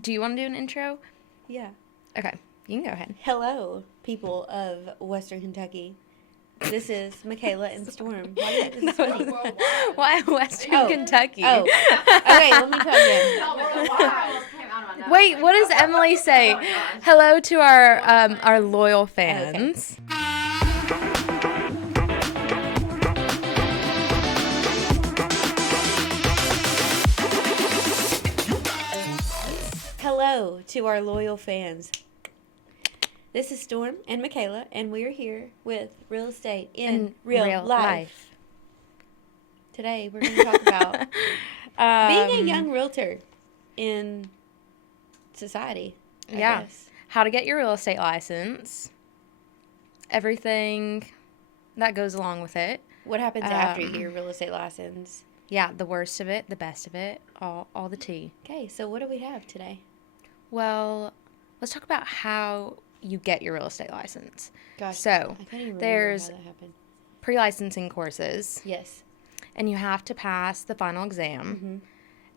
Do you want to do an intro? Yeah. Okay, you can go ahead. Hello, people of Western Kentucky. This is Makayla and Storm. Why do you think this is funny? Why Western Kentucky? Oh. Okay, let me tell you. Wait, what does Emily say? Hello to our loyal fans. Okay. Hello to our loyal fans. This is Storm and Makayla, and we are here with real estate in real life. Today, we're going to talk about being a young realtor in society. I guess. How to get your real estate license. Everything that goes along with it. What happens after you get your real estate license? Yeah, the worst of it, the best of it, all the tea. Okay, so what do we have today? Well, let's talk about how you get your real estate license. Gosh, so I can't even there's remember how that happened. Pre-licensing courses. Yes. And you have to pass the final exam. Mm-hmm.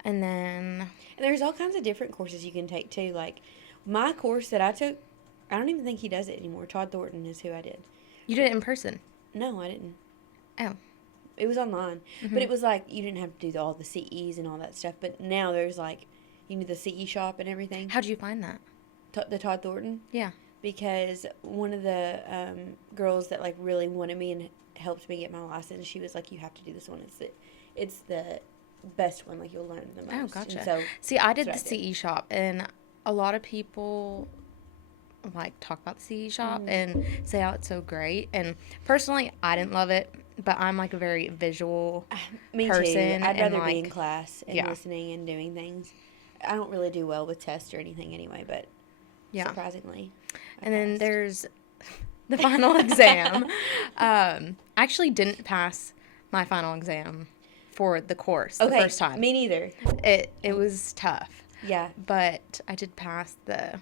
And then... And there's all kinds of different courses you can take, too. Like, my course that I took, I don't even think he does it anymore. Todd Thornton is who I did. You did it in person? No, I didn't. Oh. It was online. Mm-hmm. But it was like, you didn't have to do all the CEs and all that stuff. But now there's like, you need the CE shop and everything. How'd you find that? The Todd Thornton? Yeah. Because one of the girls that like really wanted me and helped me get my license, she was like, you have to do this one. It's the best one. Like, you'll learn the most. Oh, gotcha. And so, see, I did the CE shop, and a lot of people like talk about the CE shop and say how it's so great. And personally, I didn't love it, but I'm like a very visual me person. Too. I'd rather like, be in class and listening and doing things. I don't really do well with tests or anything anyway, but surprisingly. And then there's the final exam. I actually didn't pass my final exam for the course the first time. Me neither. It was tough. Yeah. But I did pass the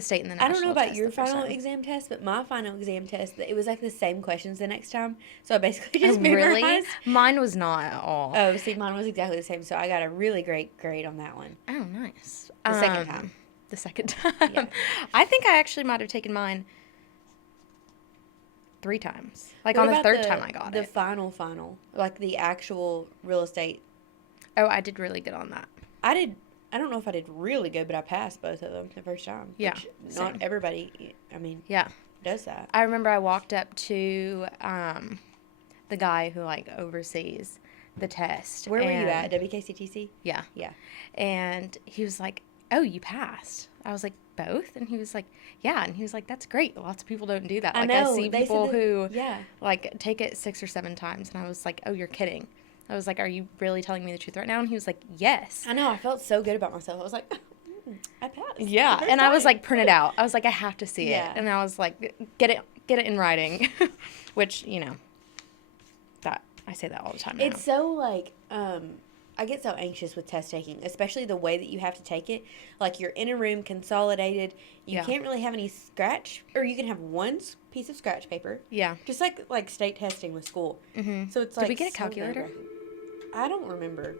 state and the national. I don't know about test your the first final time. exam test, but my final exam test, it was like the same questions the next time. So I basically just memorized. Really? Mine was not at all. Oh, see, mine was exactly the same. So I got a really great grade on that one. Oh, nice. The second time. The second time. Yeah. I think I actually might have taken mine 3 times. Like, What on the about third time I got the it. final, like the actual real estate. Oh, I did really good on that. I don't know if I did really good, but I passed both of them the first time. Yeah, Which not everybody, does that. I remember I walked up to the guy who, like, oversees the test. Where were you at? WKCTC? Yeah. Yeah. And he was like, oh, you passed. I was like, both? And he was like, yeah. And he was like, that's great. Lots of people don't do that. Like, I see people who, like, take it 6 or 7 times. And I was like, oh, you're kidding. I was like, are you really telling me the truth right now? And he was like, yes. I know. I felt so good about myself. I was like, I passed. Yeah. And I was like, print it out. I was like, I have to see it. And I was like, get it in writing. Which, that I say that all the time now. It's so, like, I get so anxious with test taking, especially the way that you have to take it. Like, you're in a room, consolidated. You can't really have any scratch, or you can have one piece of scratch paper. Yeah. Just like state testing with school. Mm-hmm. So it's like, did we get a calculator? I don't remember.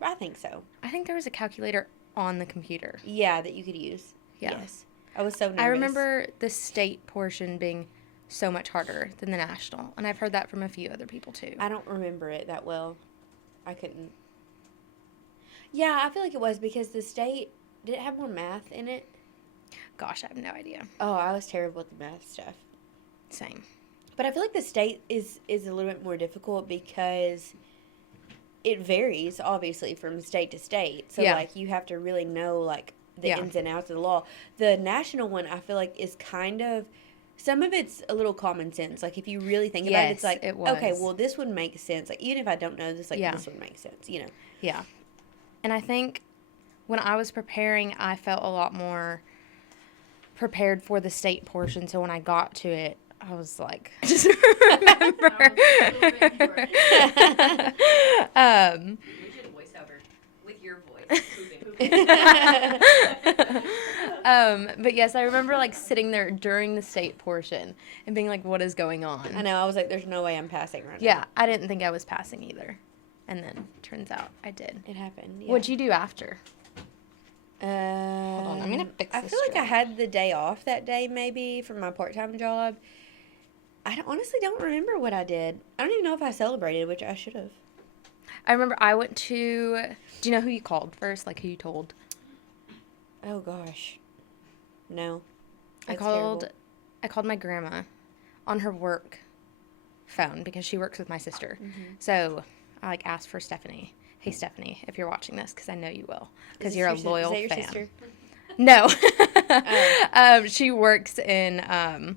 I think so. I think there was a calculator on the computer. Yeah, that you could use. Yeah. Yes. I was so nervous. I remember the state portion being so much harder than the national, and I've heard that from a few other people too. I don't remember it that well. I couldn't. Yeah, I feel like it was because the state, did it have more math in it? Gosh, I have no idea. Oh, I was terrible with the math stuff. Same. But I feel like the state is a little bit more difficult because it varies, obviously, from state to state. So, like, you have to really know, like, the ins and outs of the law. The national one, I feel like, is kind of, some of it's a little common sense. Like, if you really think about it, it's like, okay, well, this would make sense. Like, even if I don't know this, like, this would make sense, Yeah. And I think when I was preparing, I felt a lot more prepared for the state portion. So when I got to it, I was like, I just remember. We should voice over with your voice. But yes, I remember like sitting there during the state portion and being like, what is going on? I know. I was like, there's no way I'm passing right now. Yeah, I didn't think I was passing either. And then turns out I did. It happened. Yeah. What'd you do after? Hold gonna fix this. I feel like I had the day off that day, maybe, from my part-time job. I honestly don't remember what I did. I don't even know if I celebrated, which I should have. I remember I went to... Do you know who you called first? Like, who you told? Oh, gosh. No. I called my grandma on her work phone because she works with my sister. Mm-hmm. So I, like, asked for Stephanie. Hey, Stephanie, if you're watching this, because I know you will, because you're a loyal fan. Is that your sister? No. Oh. She works in...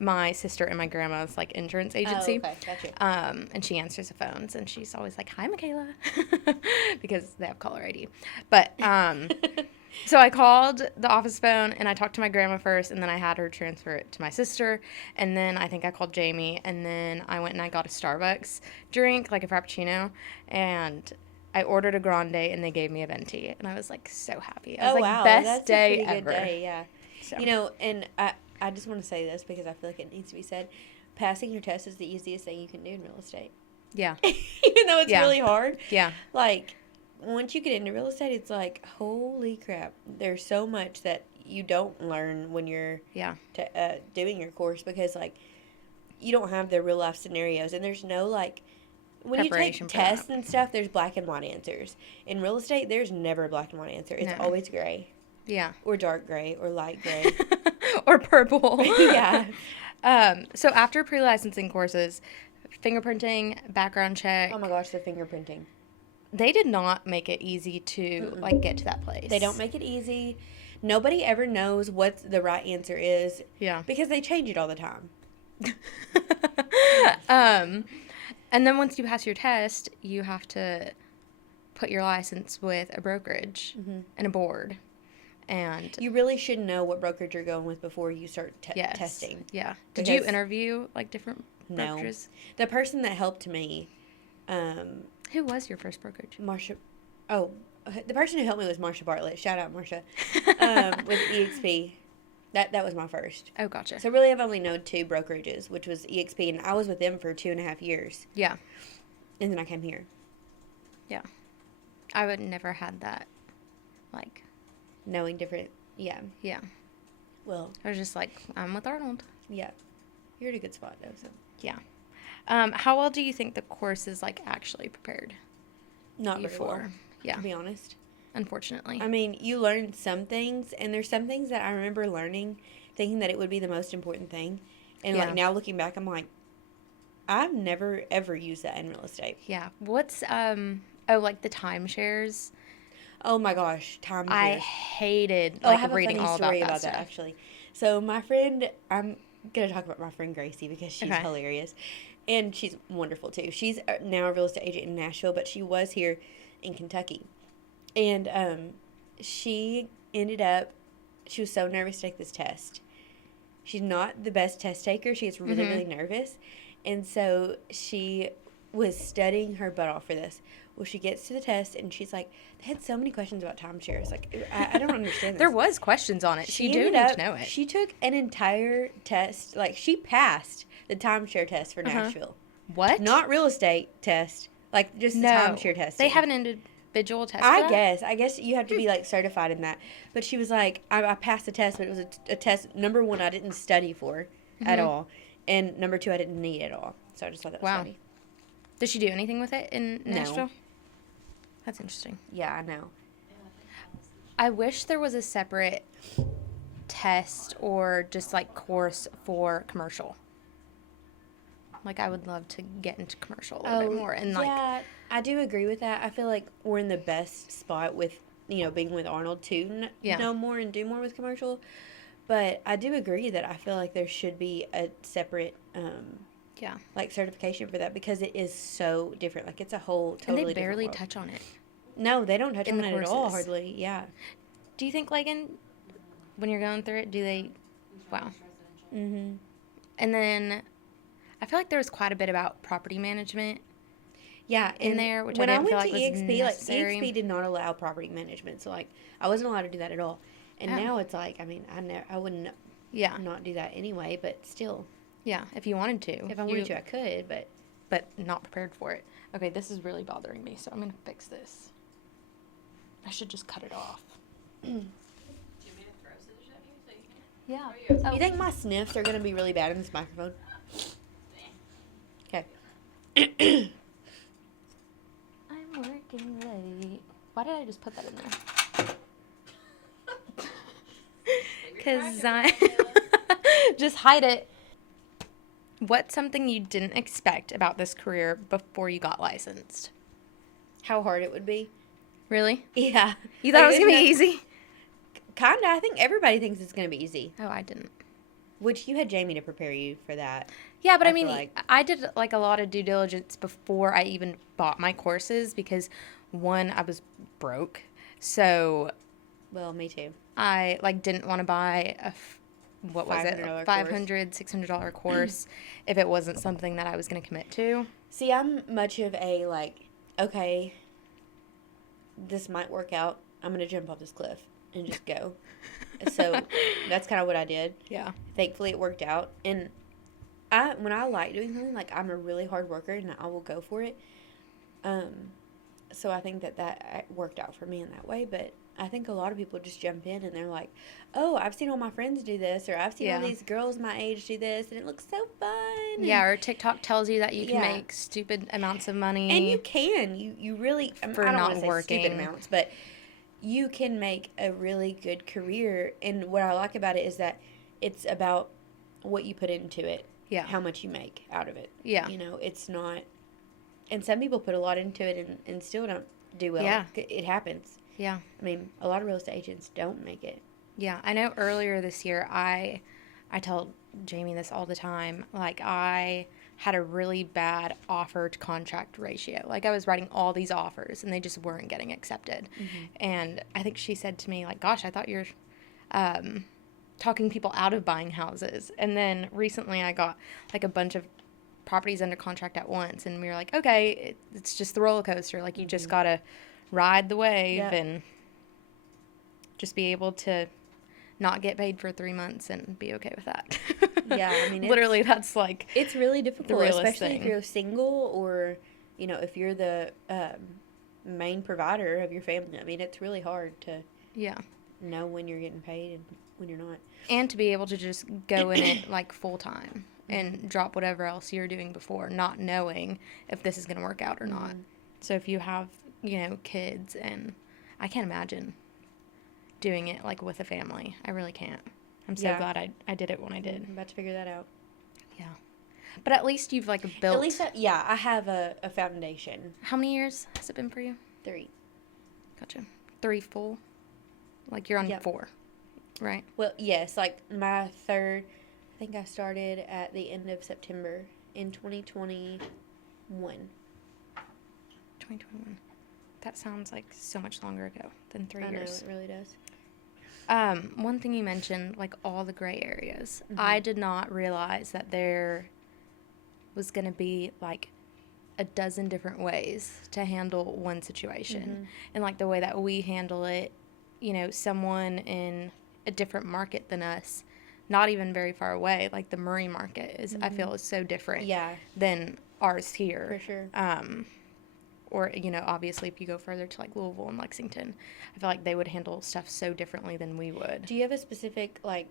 my sister and my grandma's like insurance agency. Oh, okay, gotcha. And she answers the phones and she's always like, "Hi, Makayla," because they have caller ID. But so I called the office phone and I talked to my grandma first, and then I had her transfer it to my sister, and then I think I called Jamie, and then I went and I got a Starbucks drink, like a frappuccino, and I ordered a grande and they gave me a venti, and I was like so happy. I was wow, best that's day a pretty ever. Good day, yeah. So. You know, and I just want to say this because I feel like it needs to be said. Passing your test is the easiest thing you can do in real estate. Yeah. Even though it's really hard. Yeah. Like, once you get into real estate, it's like, holy crap. There's so much that you don't learn when you're doing your course because, like, you don't have the real life scenarios. And there's no, like, when you take tests and stuff, there's black and white answers. In real estate, there's never a black and white answer. It's always gray. Yeah. Or dark gray or light gray. Or purple. Yeah. So after pre-licensing courses, fingerprinting, background check. Oh my gosh, the fingerprinting. They did not make it easy to like get to that place. They don't make it easy. Nobody ever knows what the right answer is. Yeah. Because they change it all the time. And then once you pass your test, you have to put your license with a brokerage and a board. And you really should know what brokerage you're going with before you start testing. Yeah. Did you interview like different brokerages? No. The person that helped me. Who was your first brokerage? Marsha. Oh, the person who helped me was Marsha Bartlett. Shout out Marsha. With EXP. That was my first. Oh, gotcha. So really, I've only known 2 brokerages, which was EXP, and I was with them for 2.5 years. Yeah. And then I came here. Yeah. I would never had that, like. Knowing different, yeah. Yeah. Well. I was just like, I'm with Arnold. Yeah. You're in a good spot, though, so. Yeah. How well do you think the course is, like, actually prepared? Not before. Well, yeah. To be honest. Unfortunately. I mean, you learn some things, and there's some things that I remember learning, thinking that it would be the most important thing. And, like, now looking back, I'm like, I've never, ever used that in real estate. Yeah. What's, like the timeshares? Oh my gosh, timeshares. I hated reading all about that stuff. Actually. So my friend, I'm going to talk about my friend Gracie because she's hilarious. And she's wonderful too. She's now a real estate agent in Nashville, but she was here in Kentucky. And she was so nervous to take this test. She's not the best test taker. She gets really, really nervous. And so she was studying her butt off for this. Well, she gets to the test, and she's like, they had so many questions about timeshares. Like, I don't understand this. There was questions on it. She do need to know it. She took an entire test. Like, she passed the timeshare test for Nashville. What? Not real estate test. Like, just the timeshare test. They have an individual test for that? I guess you have to be, like, certified in that. But she was like, I passed the test, but it was a test, number 1, I didn't study for at all. And number 2, I didn't need at all. So I just thought that was funny. Did she do anything with it in Nashville? No. That's interesting. Yeah, I know. I wish there was a separate test or just, like, course for commercial. Like, I would love to get into commercial a little bit more. And yeah, I do agree with that. I feel like we're in the best spot with, being with Arnold to know more and do more with commercial. But I do agree that I feel like there should be a separate like certification for that because it is so different. Like, it's a whole totally different And they barely world. touch on it. No, they don't touch on it at all, hardly. Yeah. Do you think, like, when you're going through it, do they... Wow. Mm-hmm. And then I feel like there was quite a bit about property management. Yeah, in there, which I didn't feel like was necessary. Like, EXP did not allow property management, so, like, I wasn't allowed to do that at all. And now it's like, I mean, I wouldn't not do that anyway, but still. Yeah, if you wanted to. If I wanted to, I could, but not prepared for it. Okay, this is really bothering me, so I'm going to fix this. I should just cut it off. Do you want me to Yeah. You think my sniffs are going to be really bad in this microphone? Okay. I'm working late. Why did I just put that in there? Because I... Just hide it. What's something you didn't expect about this career before you got licensed? How hard it would be. Really? Yeah. You thought it was going to be easy? Kinda. I think everybody thinks it's going to be easy. Oh, I didn't. Which you had Jamie to prepare you for that. Yeah, but I mean, I did like a lot of due diligence before I even bought my courses because, one, I was broke. So... Well, me too. I like didn't want to buy what was it, $500, $600 course if it wasn't something that I was going to commit to. See, I'm much of a like, okay, this might work out. I'm going to jump off this cliff and just go. So that's kind of what I did. Yeah. Thankfully, it worked out. And when I like doing something, like I'm a really hard worker and I will go for it. So I think that worked out for me in that way. But I think a lot of people just jump in and they're like, oh, I've seen all my friends do this, or I've seen all these girls my age do this, and it looks so fun. Yeah, or TikTok tells you that you can make stupid amounts of money. And you can. You really, I don't want to say stupid amounts, but you can make a really good career. And what I like about it is that it's about what you put into it. Yeah. How much you make out of it. Yeah. You know, it's not, and some people put a lot into it and still don't do well. Yeah. It happens. Yeah. I mean, a lot of real estate agents don't make it. Yeah. I know earlier this year, I tell Jamie this all the time. Like, I had a really bad offer to contract ratio. Like, I was writing all these offers, and they just weren't getting accepted. Mm-hmm. And I think she said to me, like, gosh, I thought you're talking people out of buying houses. And then recently I got, like, a bunch of properties under contract at once, and we were like, okay, it's just the roller coaster. Like, you just got to ride the wave and just be able to not get paid for 3 months and be okay with that. Yeah, I mean, literally, that's like it's really difficult, especially if you're single or, you know, if you're the main provider of your family. I mean, it's really hard to know when you're getting paid and when you're not, and to be able to just go in it like full time and drop whatever else you're doing before, not knowing if this is going to work out or not. So if you have, you know, kids, and I can't imagine doing it like with a family. I really can't. I'm so glad I did it when I did. I'm about to figure that out. Yeah. But at least you've like built. At least, I have a foundation. How many years has it been for you? 3. Gotcha. 3 full? Like you're on 4, right? Well, yes. Like my 3rd, I think I started at the end of September in 2021. 2021. That sounds like so much longer ago than 3 years. I know, it really does. One thing you mentioned, like all the gray areas. Mm-hmm. I did not realize that there was going to be like a dozen different ways to handle one situation. Mm-hmm. And like the way that we handle it, you know, someone in a different market than us, not even very far away, like the Murray market is, I feel, is so different than ours here. For sure. Or, you know, obviously if you go further to like Louisville and Lexington, I feel like they would handle stuff so differently than we would. Do you have a specific like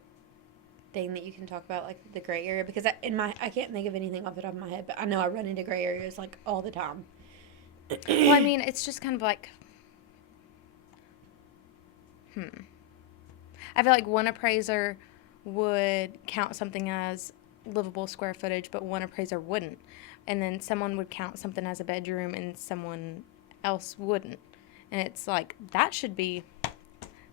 thing that you can talk about, like the gray area? Because I can't think of anything off the top of my head, but I know I run into gray areas like all the time. Well, I mean, it's just kind of like, I feel like one appraiser would count something as livable square footage, but one appraiser wouldn't. And then someone would count something as a bedroom and someone else wouldn't. And it's like, that should be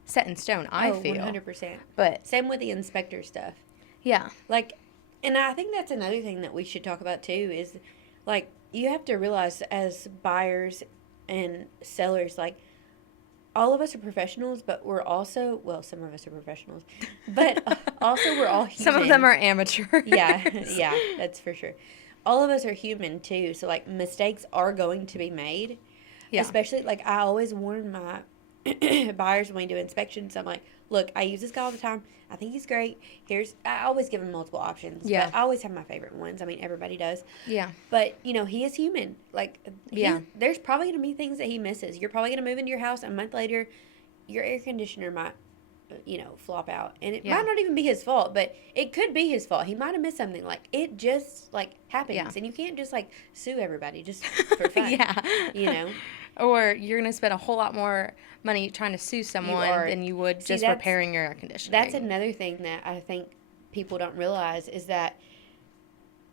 set in stone, I feel. 100%. But same with the inspector stuff. Yeah. Like, and I think that's another thing that we should talk about too is, like, you have to realize as buyers and sellers, like, all of us are professionals, but we're also, well, some of us are professionals, but also we're all human. Some of them are amateurs. Yeah, that's for sure. All of us are human too, so like mistakes are going to be made. Yeah. Especially like I always warn my buyers when we do inspections. I'm like, look, I use this guy all the time. I think he's great. I always give him multiple options. Yeah. But I always have my favorite ones. I mean, everybody does. Yeah. But you know, he is human. Like, there's probably gonna be things that he misses. You're probably gonna move into your house a month later. Your air conditioner might flop out. And it might not even be his fault, but it could be his fault. He might have missed something. Like, it just, like, happens. Yeah. And you can't just, like, sue everybody just for fun. Or you're going to spend a whole lot more money trying to sue someone than you would just repairing your air conditioning. That's another thing that I think people don't realize is that,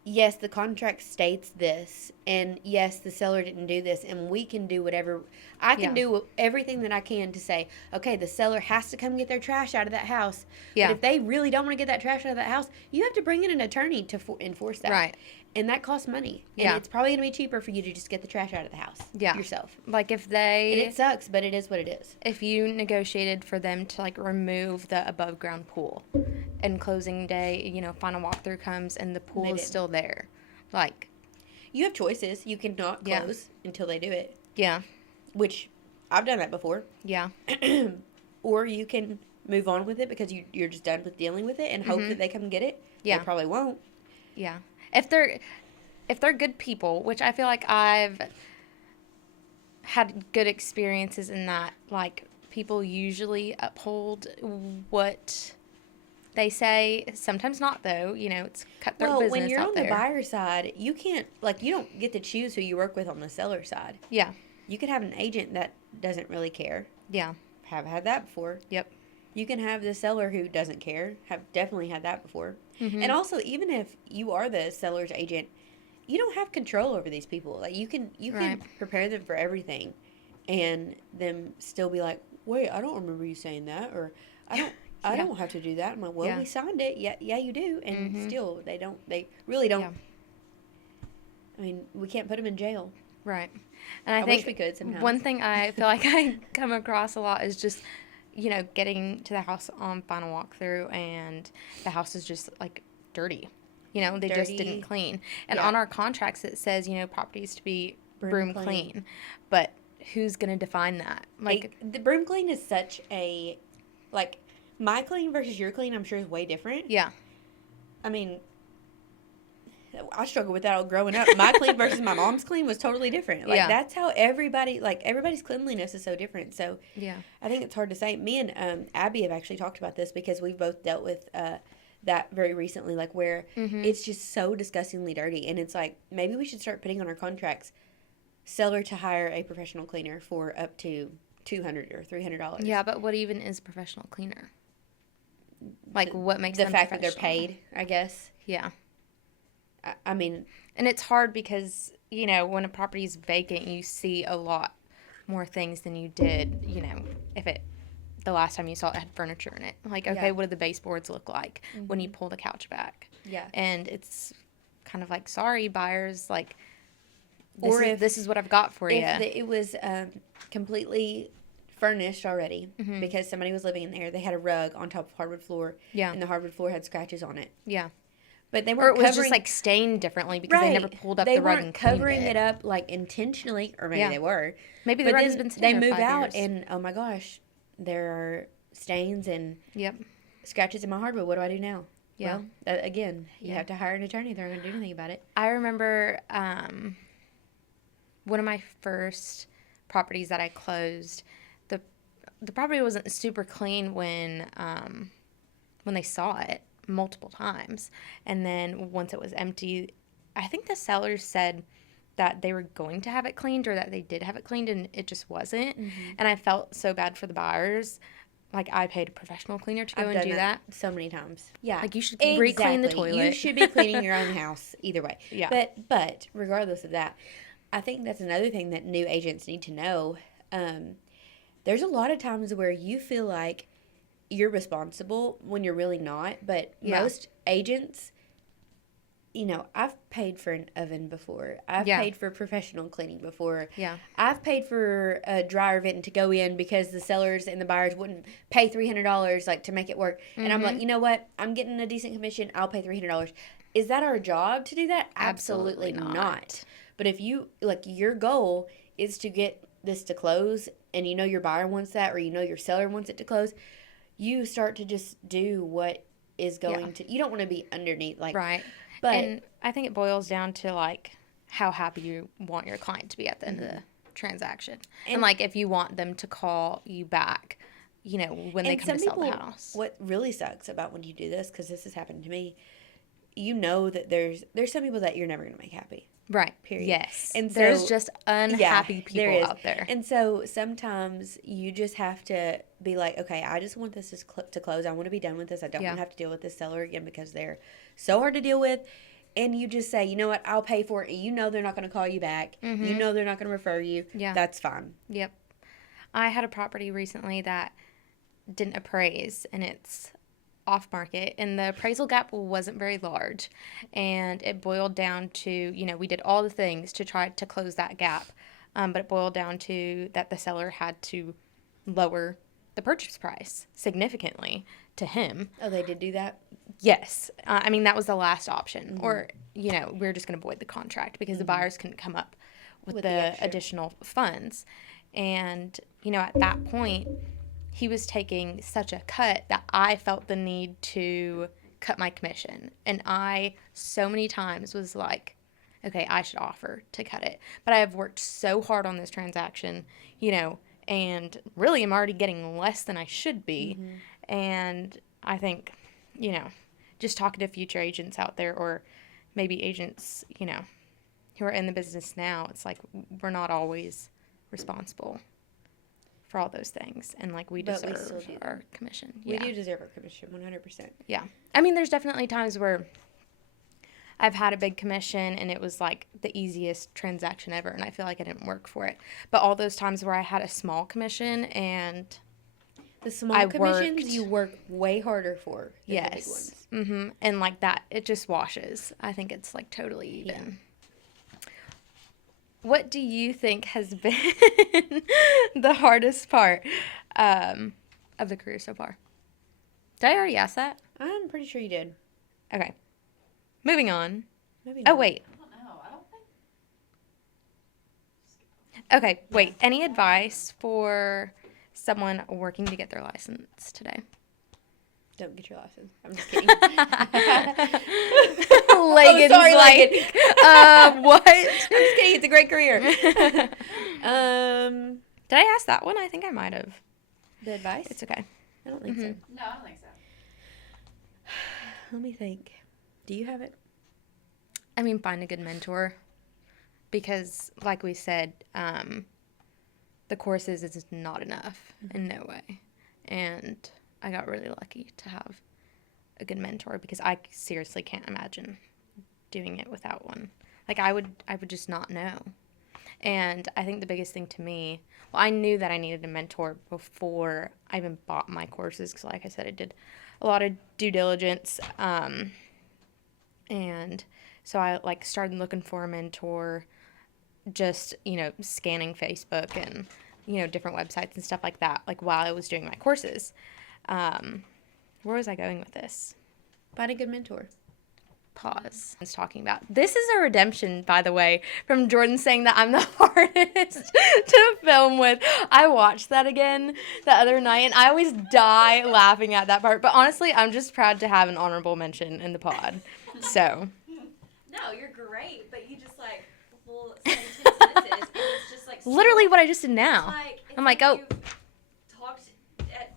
yes, the contract states this, and yes, the seller didn't do this, and we can do whatever. I can do everything that I can to say, okay, the seller has to come get their trash out of that house. Yeah. But if they really don't want to get that trash out of that house, you have to bring in an attorney to enforce that. Right. And that costs money. And it's probably going to be cheaper for you to just get the trash out of the house yourself. Like if they... And it sucks, but it is what it is. If you negotiated for them to, like, remove the above-ground pool, and closing day, final walkthrough comes, and the pool is still there. Like... You have choices. You can not close until they do it. Yeah. Which, I've done that before. Yeah. Or you can move on with it because you're just done with dealing with it and hope that they come and get it. Yeah. They probably won't. Yeah. If they're good people, which I feel like I've had good experiences in that, like, people usually uphold what they say. Sometimes not, though. It's cutthroat business. Well, when you're on the buyer side, you can't, you don't get to choose who you work with on the seller side. Yeah. You could have an agent that doesn't really care. Yeah. Have had that before. Yep. You can have the seller who doesn't care. Have definitely had that before. Mm-hmm. And also, even if you are the seller's agent, you don't have control over these people. Like, you can prepare them for everything, and them still be like, "Wait, I don't remember you saying that," or I don't have to do that. I'm like, "Well, we signed it. Yeah, you do." And still, they really don't. Yeah. I mean, we can't put them in jail. Right. And I wish think we could sometimes. One thing I feel like I come across a lot is just, getting to the house on final walkthrough, and the house is just, like, dirty. They just didn't clean. And on our contracts, it says, properties to be broom clean. But who's going to define that? Like, the broom clean is such a, like, my clean versus your clean, I'm sure, is way different. Yeah. I mean, I struggled with that all growing up. My clean versus my mom's clean was totally different. Like, that's how everybody's cleanliness is so different. So, I think it's hard to say. Me and Abby have actually talked about this because we've both dealt with that very recently, like, where it's just so disgustingly dirty. And it's like, maybe we should start putting on our contracts, seller to hire a professional cleaner for up to $200 or $300. Yeah, but what even is a professional cleaner? Like, what makes them the fact that they're paid, I guess. Yeah. I mean... And it's hard because, when a property is vacant, you see a lot more things than you did, if the last time you saw it had furniture in it. Like, okay, what do the baseboards look like when you pull the couch back? Yeah. And it's kind of like, sorry, buyers, like, this is what I've got for you. If it was completely furnished already because somebody was living in there, they had a rug on top of hardwood floor, and the hardwood floor had scratches on it. Yeah. But they weren't covering... Or it was just, like, stained differently because they never pulled up the rug and cleaned it. They weren't covering it up, like, intentionally, or maybe they were. Maybe the rug has been sitting there 5 years. They move out, and, oh my gosh, there are stains and scratches in my hardwood. What do I do now? Yeah. Well, again, you have to hire an attorney. They're not going to do anything about it. I remember one of my first properties that I closed, the property wasn't super clean when they saw it multiple times. And then once it was empty, I think the sellers said that they were going to have it cleaned or that they did have it cleaned and it just wasn't. And I felt so bad for the buyers. Like, I paid a professional cleaner to go and do that so many times. Yeah. Like, you should re-clean the toilet. You should be cleaning your own house either way. Yeah. But regardless of that, I think that's another thing that new agents need to know. There's a lot of times where you feel like you're responsible when you're really not. But most agents, I've paid for an oven before. I've paid for professional cleaning before. Yeah. I've paid for a dryer vent to go in because the sellers and the buyers wouldn't pay $300 like to make it work. And I'm like, you know what? I'm getting a decent commission. I'll pay $300. Is that our job to do that? Absolutely not. But if you, your goal is to get this to close and your buyer wants that or your seller wants it to close, you start to just do what is going to, you don't want to be underneath, right. But, and I think it boils down to, how happy you want your client to be at the end of the transaction. And, if you want them to call you back, you know, when they come to sell the house. What really sucks about when you do this, because this has happened to me, you know that there's some people that you're never going to make happy. Right. Period. Yes. And so, there's just unhappy people out there. And so sometimes you just have to be like, okay, I just want this to close. I want to be done with this. I don't want to have to deal with this seller again because they're so hard to deal with. And you just say, you know what, I'll pay for it. You know they're not going to call you back. Mm-hmm. You know they're not going to refer you. Yeah. That's fine. Yep. I had a property recently that didn't appraise, and it's off market, and the appraisal gap wasn't very large, and it boiled down to, you know, we did all the things to try to close that gap, but it boiled down to that the seller had to lower the purchase price significantly to him. Oh, they did do that? Yes. I mean, that was the last option. Mm-hmm. Or, you know, we were just going to void the contract because the buyers couldn't come up with the additional funds. And, you know, at that point, he was taking such a cut that I felt the need to cut my commission. And I, so many times, was like, okay, I should offer to cut it. But I have worked so hard on this transaction, you know, and really I'm already getting less than I should be. Mm-hmm. And I think, you know, just talking to future agents out there, or maybe agents, you know, who are in the business now, it's like we're not always responsible for all those things, and like we deserve our commission. We do deserve our commission, 100%. Yeah. I mean, there's definitely times where I've had a big commission and it was like the easiest transaction ever, and I feel like I didn't work for it. But all those times where I had a small commission and the small commissions you work way harder for than the big ones. Mm-hmm. And like that, it just washes. I think it's like totally even. Yeah. What do you think has been the hardest part of the career so far? Did I already ask that? I'm pretty sure you did. Okay. Moving on. Maybe not. Oh, wait. I don't know. I don't think. Okay, wait. Any advice for someone working to get their license today? Don't get your license. I'm just kidding. Lagan's like, what? I'm just kidding. It's a great career. Did I ask that one? I think I might have. The advice? It's okay. I don't think so. No, I don't think so. Let me think. Do you have it? I mean, find a good mentor. Because, like we said, the courses is not enough in no way. And I got really lucky to have a good mentor, because I seriously can't imagine doing it without one. Like, I would just not know. And I think the biggest thing to me, well, I knew that I needed a mentor before I even bought my courses, because like I said, I did a lot of due diligence, and so I like started looking for a mentor, just, you know, scanning Facebook and, you know, different websites and stuff like that, like while I was doing my courses. Where was I going with this? Find a good mentor. Pause. I was talking about. This is a redemption, by the way, from Jordan saying that I'm the hardest to film with. I watched that again the other night, and I always die laughing at that part. But honestly, I'm just proud to have an honorable mention in the pod. So. No, you're great, but you just like full sentences, and it's just like literally what I just did now. I'm like, oh. You've talked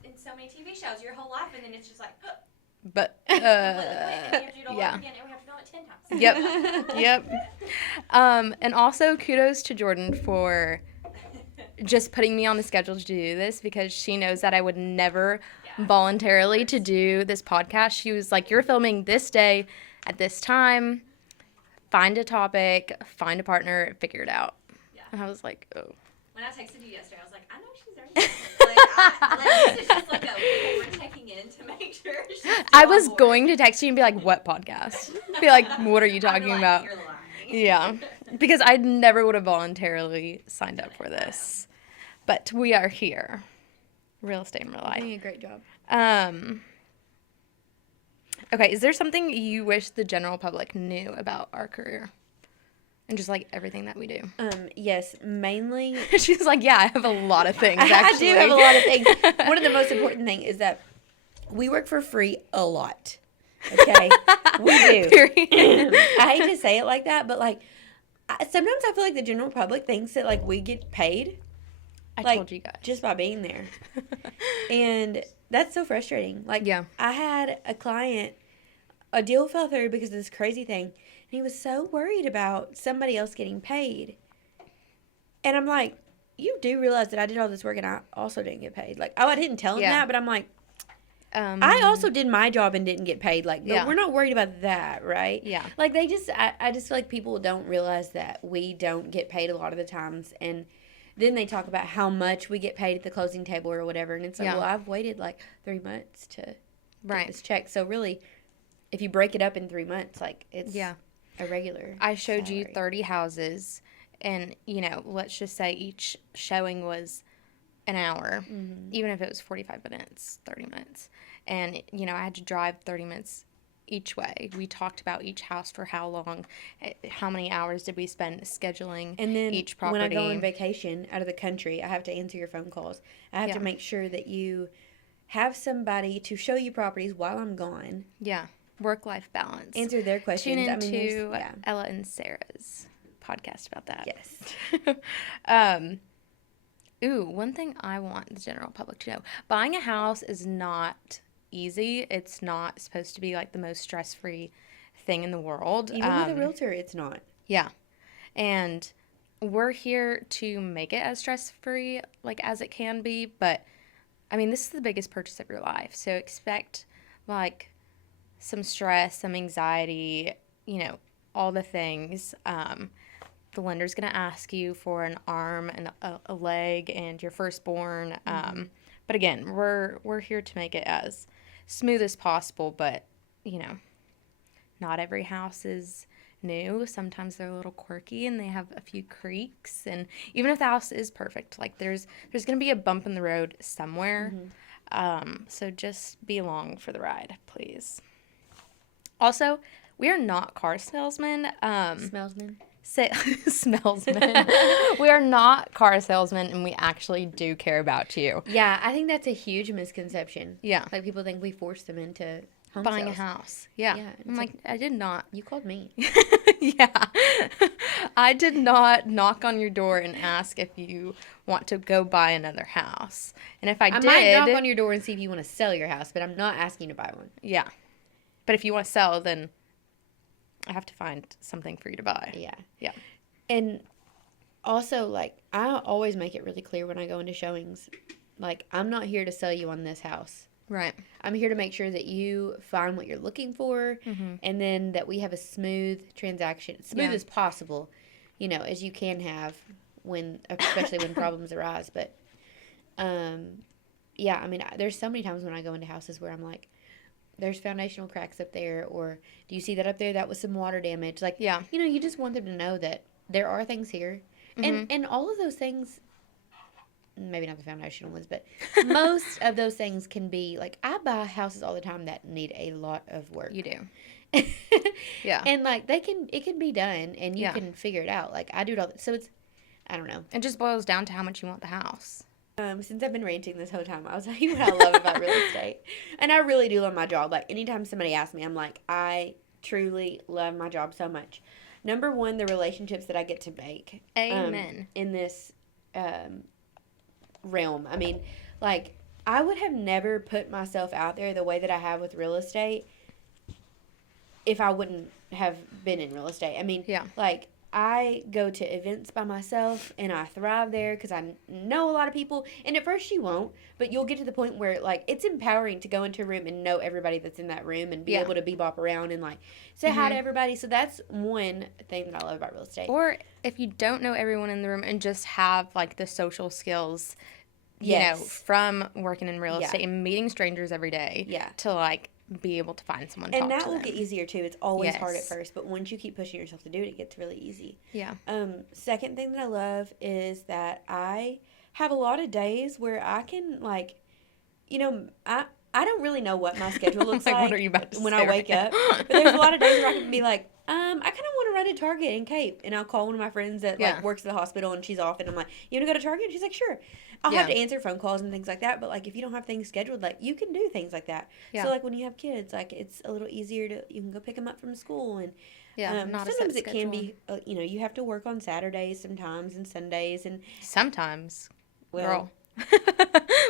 in so many TV shows your whole life, and then it's just like. But, yeah. Yep. And also kudos to Jordan for just putting me on the schedule to do this, because she knows that I would never voluntarily to do this podcast. She was like, you're filming this day at this time. Find a topic, find a partner, figure it out. Yeah. And I was like, oh. When I texted you yesterday, I was like, I know she's already this is just like we're checking in to make sure she's I was going to text you and be like, what podcast? Be like, what are you talking about? You're lying. Yeah, because I never would have voluntarily signed up for this. But we are here. Real estate in real life. You're doing a great job. Okay, is there something you wish the general public knew about our career? And just, like, everything that we do. Yes, mainly. She's like, yeah, I have a lot of things, actually. I do have a lot of things. One of the most important things is that we work for free a lot. Okay? We do. Period. I hate to say it like that, but, like, sometimes I feel like the general public thinks that, like, we get paid. I told you guys. Just by being there. And that's so frustrating. Like, I had a client, a deal fell through because of this crazy thing. And he was so worried about somebody else getting paid. And I'm like, you do realize that I did all this work and I also didn't get paid. Like, I didn't tell him that, but I'm like, I also did my job and didn't get paid. Like, but we're not worried about that, right? Yeah. Like, I just feel like people don't realize that we don't get paid a lot of the times. And then they talk about how much we get paid at the closing table or whatever. And it's like, well, I've waited like 3 months to get this check. So really, if you break it up in 3 months, like, it's a regular I showed salary. you 30 houses. And, you know, let's just say each showing was an hour, even if it was 45 minutes, 30 minutes. And, you know, I had to drive 30 minutes each way. We talked about each house for how long, how many hours did we spend scheduling and then each property. When I go on vacation out of the country, I have to answer your phone calls. I have to make sure that you have somebody to show you properties while I'm gone. Yeah. Work-life balance. Answer their questions. Tune into Ella and Sarah's podcast about that. Yes. One thing I want the general public to know. Buying a house is not easy. It's not supposed to be like the most stress-free thing in the world. Even with a realtor, it's not. Yeah. And we're here to make it as stress-free like as it can be, but I mean, this is the biggest purchase of your life. So expect like some stress, some anxiety, you know, all the things. The lender's going to ask you for an arm and a leg and your firstborn. But again, we're here to make it as smooth as possible. But, you know, not every house is new. Sometimes they're a little quirky and they have a few creaks. And even if the house is perfect, like there's going to be a bump in the road somewhere. So just be along for the ride, please. Also, we are not car salesmen. Smellsmen. Smellsmen. We are not car salesmen, and we actually do care about you. Yeah, I think that's a huge misconception. Yeah. Like, people think we force them into buying a house. Yeah. I'm like, I did not. You called me. Yeah. I did not knock on your door and ask if you want to go buy another house. And if I did... I might knock on your door and see if you want to sell your house, but I'm not asking you to buy one. Yeah. But if you want to sell, then I have to find something for you to buy. Yeah. Yeah. And also, like, I always make it really clear when I go into showings, like, I'm not here to sell you on this house. Right. I'm here to make sure that you find what you're looking for, and then that we have a smooth transaction, as possible, you know, as you can have especially when problems arise. But, yeah, I mean, there's so many times when I go into houses where I'm like, there's foundational cracks up there, or do you see that up there? That was some water damage. Like, you know, you just want them to know that there are things here. And all of those things, maybe not the foundational ones, but most of those things can be, like, I buy houses all the time that need a lot of work. You do. Yeah. And, like, it can be done, and you can figure it out. Like, I do it all. So it's, I don't know. It just boils down to how much you want the house. Since I've been ranting this whole time, I'll tell you what I love about real estate. And I really do love my job. Like, anytime somebody asks me, I'm like, I truly love my job so much. Number one, the relationships that I get to make. Amen. In this realm. I mean, like, I would have never put myself out there the way that I have with real estate if I wouldn't have been in real estate. I mean, like, I go to events by myself, and I thrive there because I know a lot of people. And at first you won't, but you'll get to the point where, like, it's empowering to go into a room and know everybody that's in that room and be able to bebop around and, like, say hi to everybody. So that's one thing that I love about real estate. Or if you don't know everyone in the room and just have, like, the social skills, you know, from working in real estate and meeting strangers every day to, like, be able to find someone to talk to. And that will get easier too. It's always hard at first, but once you keep pushing yourself to do it, it gets really easy. Yeah. Second thing that I love is that I have a lot of days where I can, like, you know, I don't really know what my schedule looks like what are you about to when say I wake up. But there's a lot of days where I can be like, I kind of want to run to Target in Cape, and I'll call one of my friends that like works at the hospital, and she's off, and I'm like, you want to go to Target? And she's like, sure. I'll have to answer phone calls and things like that, but, like, if you don't have things scheduled, like, you can do things like that. So, like, when you have kids, like, it's a little easier you can go pick them up from school, and sometimes it can be, you know, you have to work on Saturdays sometimes and Sundays, and sometimes Girl.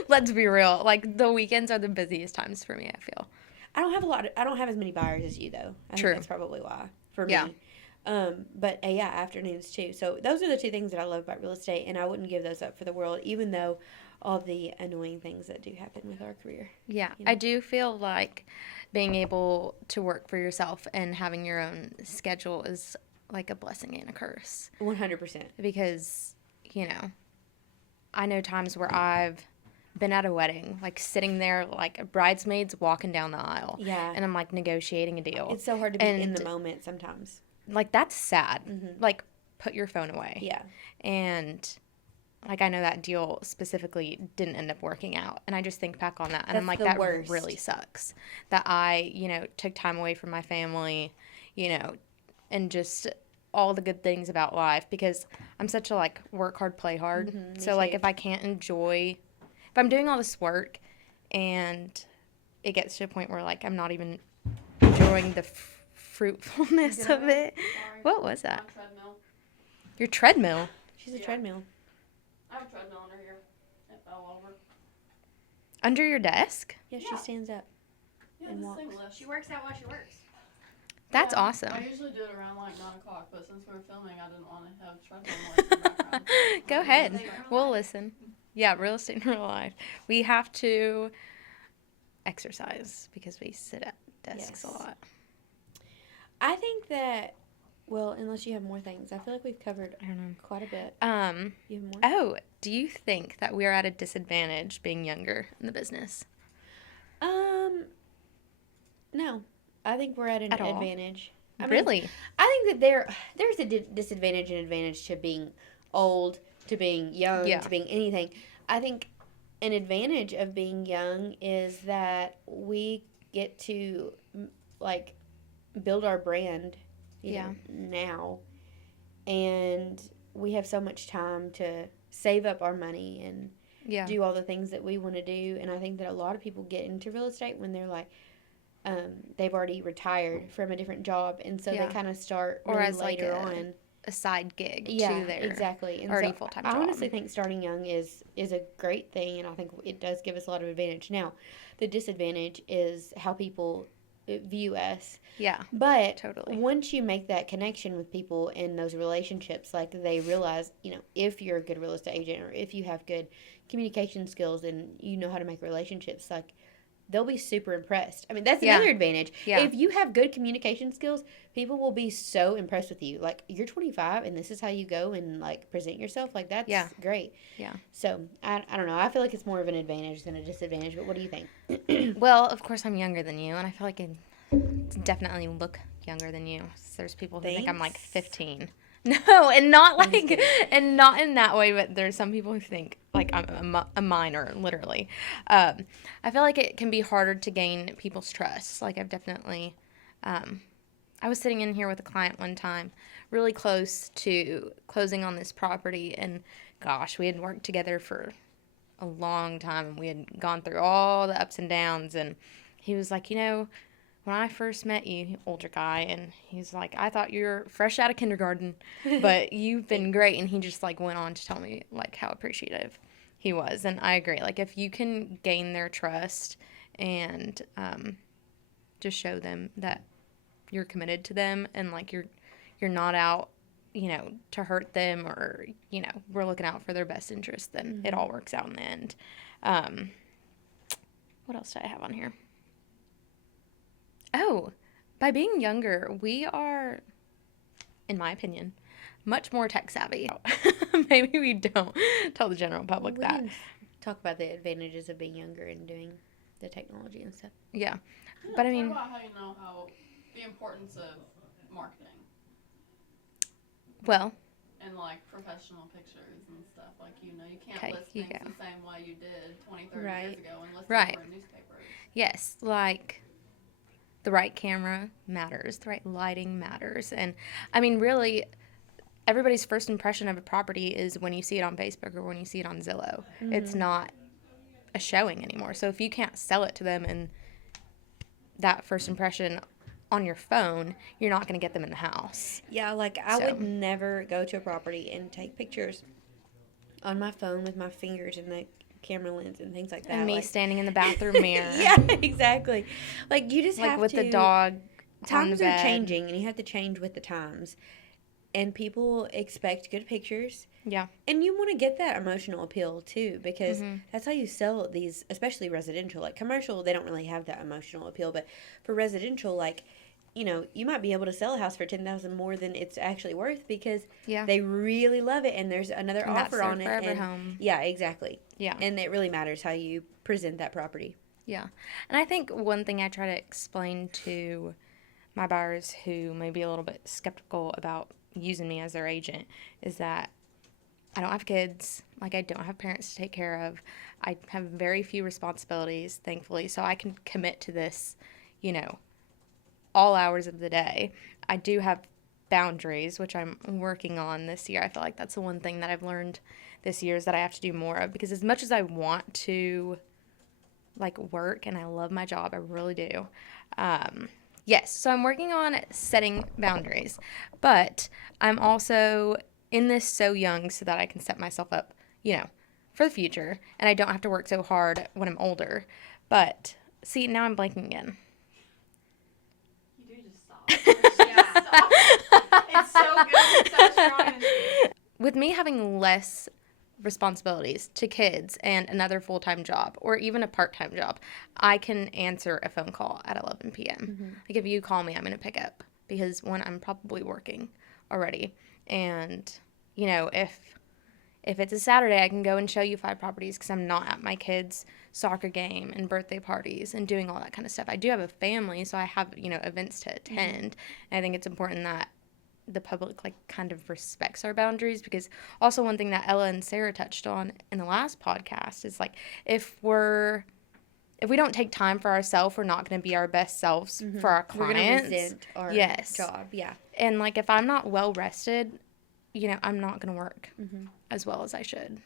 Let's be real. Like, the weekends are the busiest times for me, I feel. I don't have as many buyers as you, though. I think that's probably why, for me. But afternoons, too. So those are the two things that I love about real estate, and I wouldn't give those up for the world, even though all the annoying things that do happen with our career. Yeah. You know? I do feel like being able to work for yourself and having your own schedule is like a blessing and a curse. 100%. Because, you know, I know times where I've been at a wedding, like sitting there like bridesmaids walking down the aisle. Yeah. And I'm like negotiating a deal. It's so hard to be in the moment sometimes. Like, that's sad. Mm-hmm. Like, put your phone away. Yeah. And, like, I know that deal specifically didn't end up working out. And I just think back on that. And I'm like, that really sucks. That I, you know, took time away from my family, you know, and just all the good things about life. Because I'm such a, like, work hard, play hard. Mm-hmm, so, like, if I can't enjoy, if I'm doing all this work and it gets to a point where, like, I'm not even enjoying the fruitfulness of it. Sorry. What was that? My treadmill. Your treadmill? She's a treadmill. I have a treadmill under here. It fell over. Under your desk? Yeah, she stands up and walks. She works out while she works. That's awesome. I usually do it around like 9 o'clock, but since we were filming, I didn't want to have treadmill noise in the background. Go ahead. We'll listen. Yeah, real estate in real life. We have to exercise because we sit at desks a lot. I think that, well, unless you have more things, I feel like we've covered quite a bit. You have more? Oh, do you think that we're at a disadvantage being younger in the business? No. I think we're at an advantage. Really? I think that there's a disadvantage and advantage to being old, to being young, to being anything. I think an advantage of being young is that we get to, like, build our brand you know, now, and we have so much time to save up our money and do all the things that we want to do. And I think that a lot of people get into real estate when they're like they've already retired from a different job, and so they kind of start really or as later like on a side gig to their exactly and already so full-time job. I honestly think starting young is a great thing, and I think it does give us a lot of advantage. Now, the disadvantage is how people view us. Yeah. But totally. Once you make that connection with people in those relationships, like they realize, you know, if you're a good real estate agent or if you have good communication skills and you know how to make relationships, like they'll be super impressed. I mean, that's another advantage. Yeah. If you have good communication skills, people will be so impressed with you. Like, you're 25 and this is how you go and like present yourself. Like, that's great. Yeah. So I don't know. I feel like it's more of an advantage than a disadvantage, but what do you think? Well, of course I'm younger than you, and I feel like I definitely look younger than you. There's people who think I'm like 15. No, and not like, and not in that way, but there's some people who think like I'm a minor, literally. I feel like it can be harder to gain people's trust. Like, I've definitely, I was sitting in here with a client one time, really close to closing on this property, and gosh, we had worked together for a long time, and we had gone through all the ups and downs, and he was like, you know, when I first met you, older guy, and he's like, I thought you were fresh out of kindergarten, but you've been great. And he just like went on to tell me like how appreciative he was. And I agree. Like, if you can gain their trust and just show them that you're committed to them and like you're not out, you know, to hurt them, or, you know, we're looking out for their best interest, then it all works out in the end. What else do I have on here? Oh, by being younger, we are, in my opinion, much more tech savvy. Maybe we don't tell the general public that. Talk about the advantages of being younger and doing the technology and stuff. Yeah. But I mean, talk about how you know how the importance of marketing. Well. And like professional pictures and stuff. Like, you know, you can't list things the same way you did 20, 30 years ago and list them for a newspaper. Yes, like the right camera matters, the right lighting matters. And I mean, really, everybody's first impression of a property is when you see it on Facebook or when you see it on Zillow. Mm-hmm. It's not a showing anymore. So if you can't sell it to them in that first impression on your phone, you're not going to get them in the house. Yeah, like I would never go to a property and take pictures on my phone with my fingers and the camera lens and things like that. And me standing in the bathroom mirror. Yeah, exactly. Like, you just have to... Like, with the dog Times are changing, and you have to change with the times. And people expect good pictures. Yeah. And you want to get that emotional appeal, too, because that's how you sell these, especially residential. Like, commercial, they don't really have that emotional appeal. But for residential, like, you know, you might be able to sell a house for $10,000 more than it's actually worth because they really love it, and there's another offer on it. Forever home. Yeah, exactly. Yeah. And it really matters how you present that property. Yeah. And I think one thing I try to explain to my buyers who may be a little bit skeptical about using me as their agent is that I don't have kids. Like, I don't have parents to take care of. I have very few responsibilities, thankfully, so I can commit to this, you know, all hours of the day. I do have boundaries, which I'm working on this year. I feel like that's the one thing that I've learned this year is that I have to do more of, because as much as I want to, like, work and I love my job, I really do. Yes, so I'm working on setting boundaries, but I'm also in this so young so that I can set myself up, you know, for the future, and I don't have to work so hard when I'm older. But, see, now I'm blanking again. You do just stop. It's so good. It's so strong. With me having less responsibilities to kids and another full-time job or even a part-time job, I can answer a phone call at 11 p.m. Like, if you call me, I'm going to pick up because, one, I'm probably working already. And, you know, if it's a Saturday, I can go and show you 5 properties because I'm not at my kids' soccer game and birthday parties and doing all that kind of stuff. I do have a family, so I have, you know, events to attend. And I think it's important that the public, like, kind of respects our boundaries, because also one thing that Ella and Sarah touched on in the last podcast is, like, if we don't take time for ourselves, we're not going to be our best selves for our clients. We're going to resent our job, yeah. And, like, if I'm not well rested, you know, I'm not going to work as well as I should.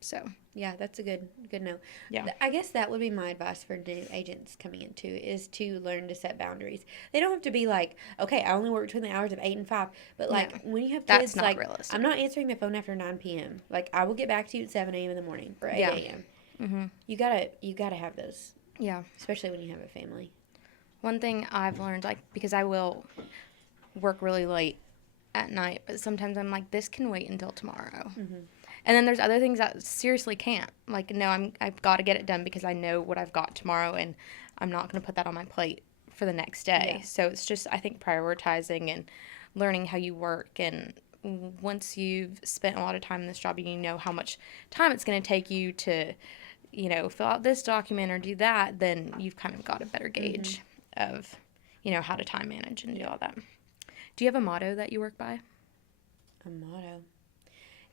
So, yeah, that's a good note. Yeah. I guess that would be my advice for new agents coming into is to learn to set boundaries. They don't have to be like, okay, I only work between the hours of 8 and 5. But, like, when you have kids, that's not like, realistic. I'm not answering the phone after 9 p.m. Like, I will get back to you at 7 a.m. in the morning or 8 a.m. Mm-hmm. You gotta have those. Yeah. Especially when you have a family. One thing I've learned, like, because I will work really late at night, but sometimes I'm like, this can wait until tomorrow. And then there's other things that seriously can't. Like, no, I've got to get it done because I know what I've got tomorrow, and I'm not going to put that on my plate for the next day. Yeah. So it's just, I think, prioritizing and learning how you work. And once you've spent a lot of time in this job, you know how much time it's going to take you to, you know, fill out this document or do that, then you've kind of got a better gauge of, you know, how to time manage and do all that. Do you have a motto that you work by? A motto?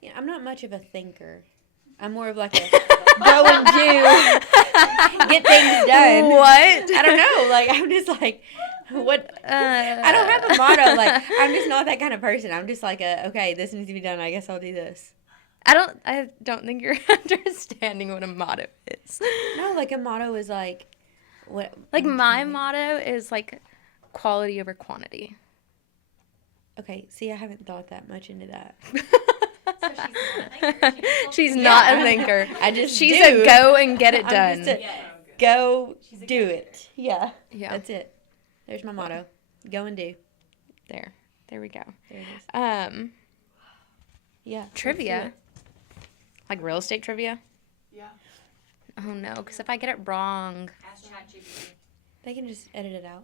Yeah, I'm not much of a thinker. I'm more of like a go and do, get things done. What? I don't know. Like, I'm just like, what? I don't have a motto. Like, I'm just not that kind of person. I'm just like okay, this needs to be done. I guess I'll do this. I don't think you're understanding what a motto is. No, like a motto is like, what? Like, my motto is like quality over quantity. Okay, see, I haven't thought that much into that. So she's not a thinker. She's do. a go and get it done. Go do it. Yeah. Yeah. That's it. There's my motto. Go and do. There we go. There it is. Yeah. Trivia. Like real estate trivia? Yeah. Oh no, because if I get it wrong. Ask ChatGPT. They can just edit it out.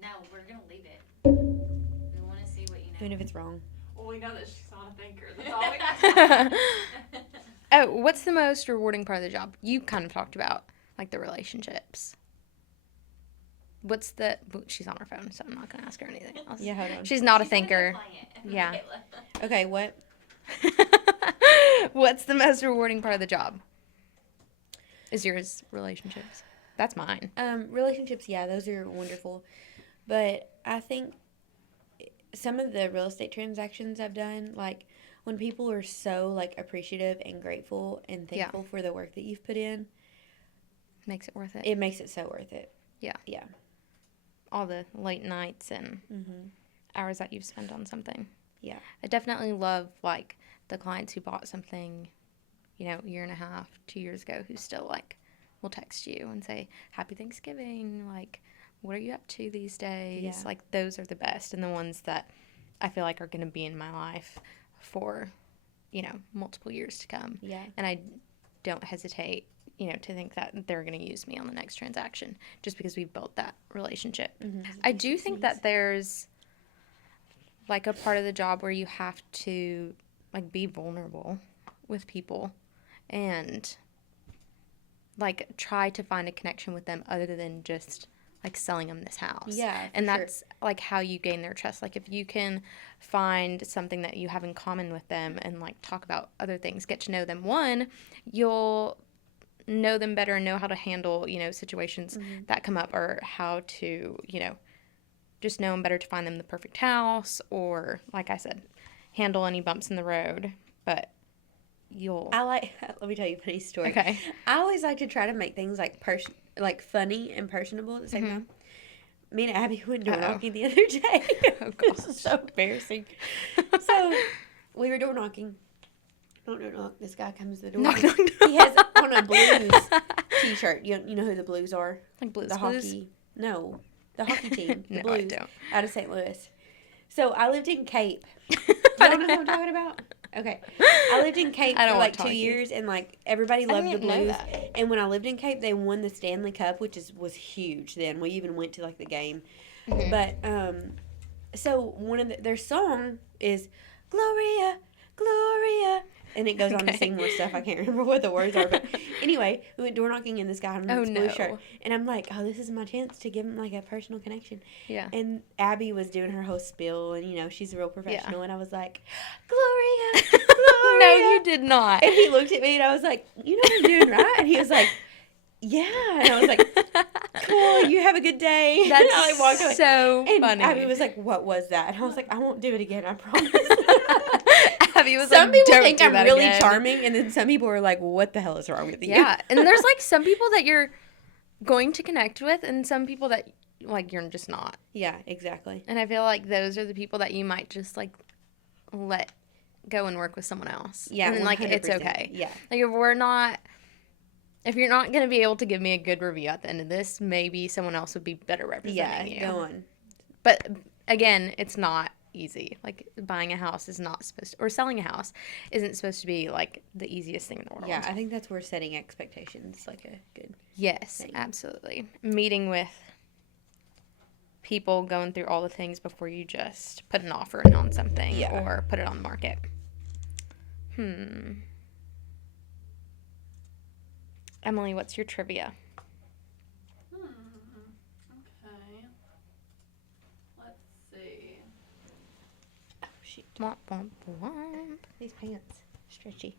No, we're going to leave it. We want to see what you know. Even if it's wrong. Well, we know that she's not a thinker. That's all we know. Oh, what's the most rewarding part of the job? You kind of talked about, like, the relationships. She's on her phone, so I'm not going to ask her anything else. Yeah, hold on. She's not a thinker. Yeah. Okay, what? What's the most rewarding part of the job? Is yours relationships? That's mine. Relationships, yeah, those are wonderful. But I think some of the real estate transactions I've done, like, when people are so, like, appreciative and grateful and thankful for the work that you've put in. Makes it worth it. It makes it so worth it. Yeah. Yeah. All the late nights and hours that you've spent on something. Yeah. I definitely love, like, the clients who bought something, you know, a year and a half, 2 years ago, who still, like, will text you and say, Happy Thanksgiving, like, what are you up to these days? Yeah. Like, those are the best, and the ones that I feel like are going to be in my life for, you know, multiple years to come. Yeah. And I don't hesitate, you know, to think that they're going to use me on the next transaction just because we've built that relationship. Mm-hmm. I do think that there's, like, a part of the job where you have to, like, be vulnerable with people and, like, try to find a connection with them other than just, like, selling them this house. Yeah, and that's, like, how you gain their trust. Like, if you can find something that you have in common with them and, like, talk about other things, get to know them, one, you'll know them better and know how to handle, you know, situations that come up, or how to, you know, just know them better to find them the perfect house, or, like I said, handle any bumps in the road. But let me tell you a funny story. Okay. I always like to try to make things like funny and personable at the same time. Me and Abby went door knocking the other day. Oh, gosh. This is so embarrassing. So, we were door knocking. Don't knock. This guy comes to the door. Knock, knock, knock. He has on a Blues t-shirt. You know who the Blues are? Like Blues the Clues? hockey. No. The hockey team. The No, Blues. I don't. Out of St. Louis. So, I lived in Cape. You don't know who I'm talking about? Okay. I lived in Cape for like 2 years, and like everybody loved the Blues. And when I lived in Cape, they won the Stanley Cup, which was huge then. We even went to like the game. Mm-hmm. But so one of their song is Gloria, Gloria, and it goes on to sing more stuff. I can't remember what the words are, but anyway, we went door knocking, and this guy had a blue shirt, and I'm like, oh, this is my chance to give him like a personal connection. Yeah. And Abby was doing her whole spiel, and you know she's a real professional, and I was like, Gloria, Gloria. No, you did not. And he looked at me, and I was like, you know what I'm doing, right? And he was like, yeah. And I was like, cool, you have a good day. That's and I like walked away. So and funny. Abby was like, what was that? And I was like, I won't do it again, I promise. Abby was some like, people don't think do I'm that really again. charming, and then some people are like, what the hell is wrong with you? Yeah, and there's like some people that you're going to connect with, and some people that like you're just not. Yeah, exactly. And I feel like those are the people that you might just like let go and work with someone else. Yeah, and then like 100%. it's okay. Yeah, like if you're not going to be able to give me a good review at the end of this, maybe someone else would be better representing you. Yeah, go on. But again, it's not easy. Like, buying a house is not supposed to, or selling a house isn't supposed to be like the easiest thing in the world. Yeah, I think that's where setting expectations like a good thing. Absolutely. Meeting with people, going through all the things before you just put an offer in on something or put it on the market. Emily, what's your trivia? Okay. Let's see. Oh, shoot. Womp, womp, womp. These pants. Stretchy.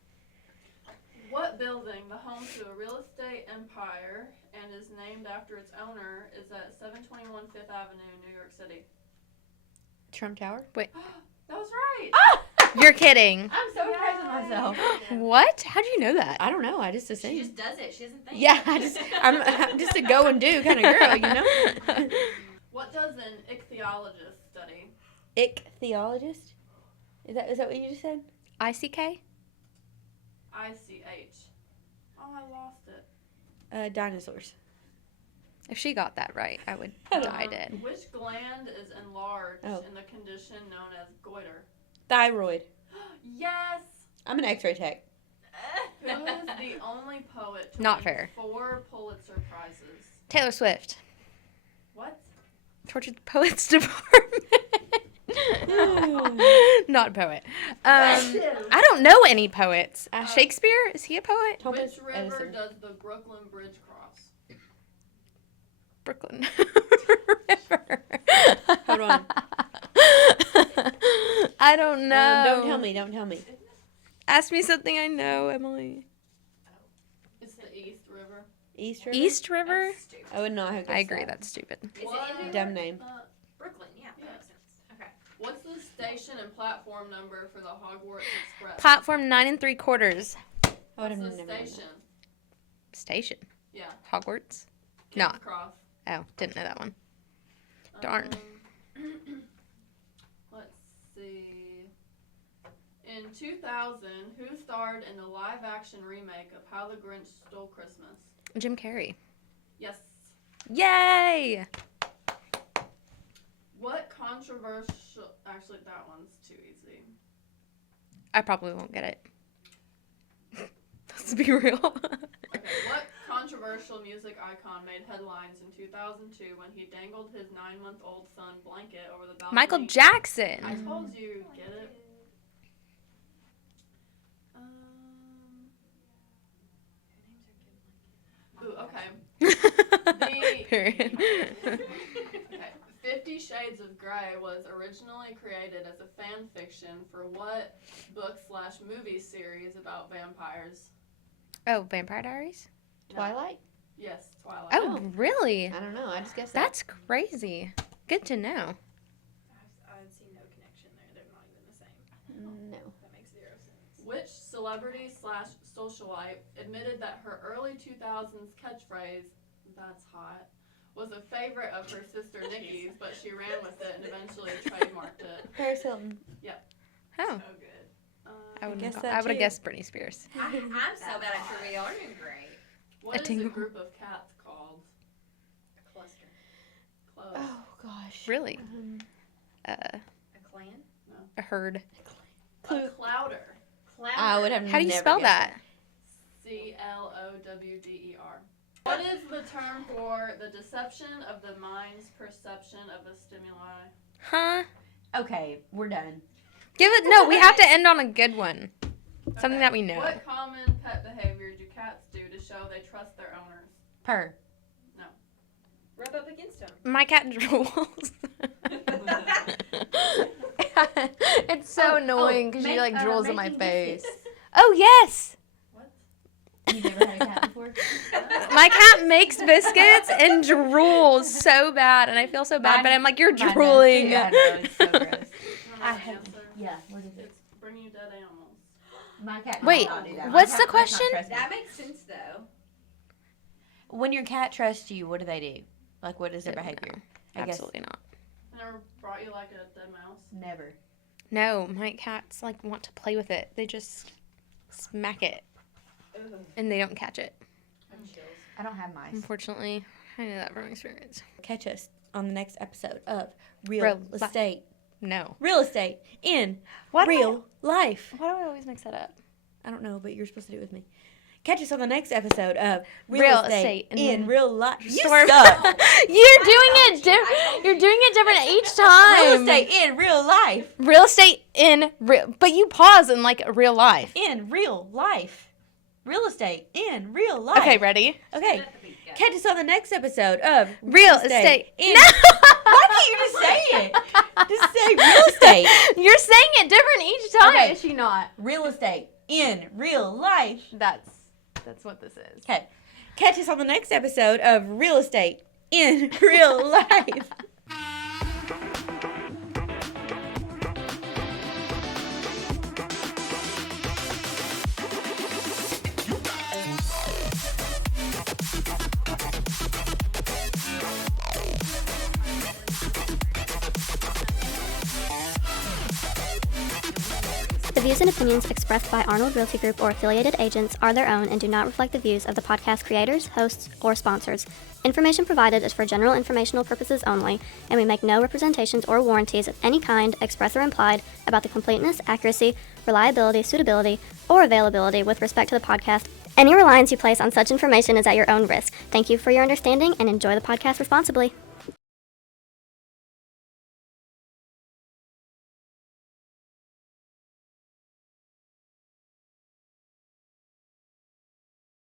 What building, the home to a real estate empire and is named after its owner, is at 721 Fifth Avenue, New York City? Trump Tower? Wait. That was right. You're kidding. I'm so proud of myself. What? How do you know that? I don't know. I just assume. She just does it. She doesn't think. Yeah, I'm just a go and do kind of girl, you know? What does an ichthyologist study? Ichthyologist? Is that what you just said? ICK? ICH. Oh, I lost it. Dinosaurs. If she got that right, I would die dead. Which gland is enlarged in the condition known as goiter? Thyroid. Yes! I'm an x-ray tech. Who is the only poet to Not win fair. 4 Pulitzer Prizes? Taylor Swift. What? Tortured Poets Department. Not a poet. I don't know any poets. Shakespeare? Is he a poet? Which river does the Brooklyn Bridge cross? Brooklyn River. Hold on. I don't know. Don't tell me. Ask me something I know, Emily. It's the East River. East River? East River? That's stupid. I would not have guessed I agree, that. that's stupid. Is it in Dumb name. Brooklyn? Yeah, that makes sense. Okay. What's the station and platform number for the Hogwarts Express? Platform 9 3/4. I would have What's never the known station? Station. Yeah. Hogwarts? King's Not. Cross. Oh, didn't know that one. Darn. Let's see. In 2000, who starred in the live-action remake of How the Grinch Stole Christmas? Jim Carrey. Yes. Yay! What controversial... Actually, that one's too easy. I probably won't get it. Let's be real. Okay, what controversial music icon made headlines in 2002 when he dangled his 9-month-old son blanket over the balcony? Michael Jackson. I told you, get it? Ooh, okay. Period. Okay. 50 Shades of Grey was originally created as a fan fiction for what book/movie series about vampires? Oh, Vampire Diaries? Twilight? Yes, Twilight. Oh, really? I don't know. I just guessed That's crazy. Good to know. I've seen no connection there. They're not even the same. No. That makes 0 sense. Which celebrity/socialite admitted that her early 2000s catchphrase, "That's hot," was a favorite of her sister Nikki's, but she ran with it and eventually trademarked it? Paris Hilton. Oh. So good. I would have guessed Britney Spears. I'm so bad at trivia. Y'all are doing great. What is a group of cats called? A cluster. Close. Oh, gosh. Really? A clan? A herd. A clouder. I would have How do you spell that? Clowder. What is the term for the deception of the mind's perception of a stimuli? Huh? Okay, we're done. No, we have to end on a good one. Something that we know. What common pet behavior do cats do to show they trust their owners? Purr. No. Rub up against them. My cat drools. It's so annoying because she like drools in my face. Oh, yes. What? You never had a cat before? My cat makes biscuits and drools so bad, and I feel so bad, but I'm like, you're drooling. Yeah, I know, it's so gross. I I have. answer. Yeah, what is it? It's bringing dead animals. My cat does Wait, not do that. what's My the cat does not question? trust me. That makes sense, though. When your cat trusts you, what do they do? Like, what is their behavior? I guess Absolutely not. Never brought you like a dead mouse? never. No, my cats like want to play with it. They just smack it, Ugh. and they don't catch it. I'm chills. I don't have mice. Unfortunately, I know that from experience. Catch us on the next episode of Real Estate. No. Real estate in Why do real life. Why do I always mix that up? I don't know, but you're supposed to do it with me. Catch us on the next episode of Real Estate in real life. You Storm. suck. You're doing it different. You're doing it different each time. Real estate in real life. Real estate in real. But you pause in like real life. In real life. Real estate in real life. Okay, ready? Okay. Catch us on the next episode of Real estate in. No. Why can't you just say it? Just say real estate. You're saying it different each time. Okay. Is she not? Real estate in real life. That's what this is. Okay. Catch us on the next episode of Real Estate in Real Life. The views and opinions expressed by Arnold Realty Group or affiliated agents are their own and do not reflect the views of the podcast creators, hosts, or sponsors. Information provided is for general informational purposes only, and we make no representations or warranties of any kind, express or implied, about the completeness, accuracy, reliability, suitability, or availability with respect to the podcast. Any reliance you place on such information is at your own risk. Thank you for your understanding and enjoy the podcast responsibly.